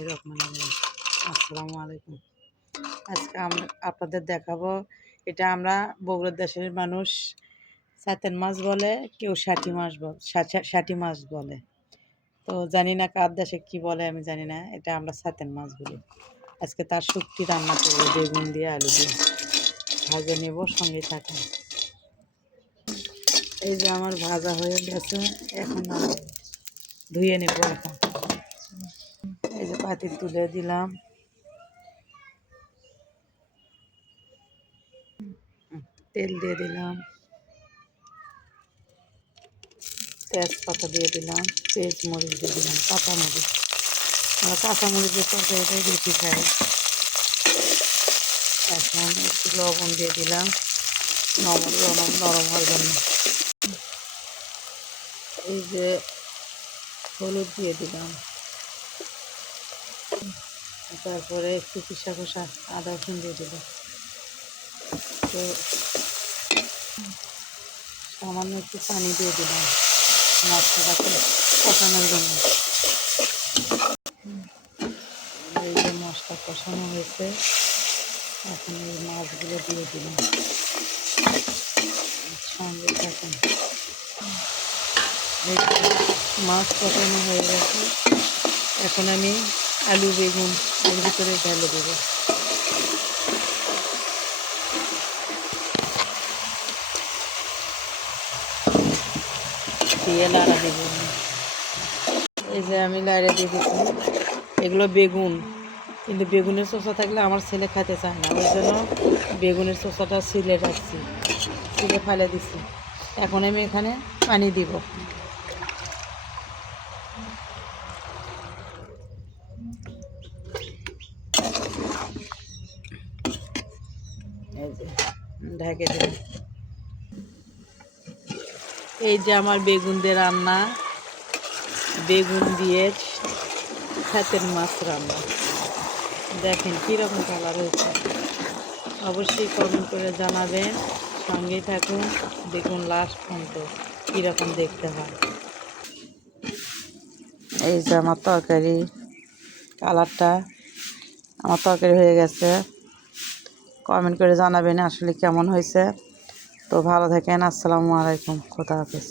বিসমিল্লাহির রহমানির রহিম। আসসালামু আলাইকুম। আজকে আমরা আপনাদের দেখাবো, এটা আমরা বগুড়ার দেশের মানুষ সাতেন মাছ বলে, কেউ ষাটি মাছ বলে। তো জানি না কার দেশে কি বলে, আমি জানি না। এটা আমরা সাতেন মাছ বলি। আজকে তার শুটকি রান্না করবো বেগুন দিয়ে, আলু দিয়ে ভাজে নেব, সঙ্গে থাকুন। এই যে আমার ভাজা হয়ে গেছে, এখন আমি ধুয়ে নেব। এখন এই যে পাতিল তুলে দিলাম, তেল দিয়ে দিলাম, তেজপাতা দিয়ে দিলাম, মরিচ দিয়ে দিলাম, কাঁচামরিচ। আমরা কাঁচামরিচের তরকারিটাই বেশি খাই। এখন একটু লবণ দিয়ে দিলাম নরম হওয়ার জন্য। এই যে হলুদ দিয়ে দিলাম, তারপরে একটু পিসা কষা আদা রসুন দিয়ে দিলাম। তো সামান্য একটু পানি দিয়ে দিলাম মশলাটাকে কষানোর জন্য। এই যে মশলা কষানো হয়েছে, এখন এই মাছগুলো দিয়ে দিলাম, সঙ্গে থাকুন। এই মাছ কষানো হয়ে গেছে, এখন আমি আলু বেগুন এর ভিতরে ঢেলে দেবো। দিয়ে লাড়া দেব। এই যে আমি লাড়া দিয়ে দিচ্ছি। এগুলো বেগুন, কিন্তু বেগুনের চোষা থাকলে আমার ছেলে খেতে চায় না, ওই জন্য বেগুনের চোষাটা ছিলে রাখছি, ছিলে ফেলে দিচ্ছি। এখন আমি এখানে পানি দিব। এই যে ঢেকে দিলাম। এই যে আমার বেগুন দিয়ে রান্না, বেগুন দিয়ে সাতেন মাছ রান্না। দেখেন কীরকম কালার হয়েছে, অবশ্যই কমেন্ট করে জানাবেন। সঙ্গেই থাকুন, দেখুন লাস্ট পর্যন্ত কীরকম দেখতে হয়। এই যে আমার তরকারি কালারটা, আমার তরকারি হয়ে গেছে। কমেন্ট করে জানাবেন আসলে কেমন হয়েছে। তো ভালো থাকেন। আসসালামু আলাইকুম, খোদা হাফেজ।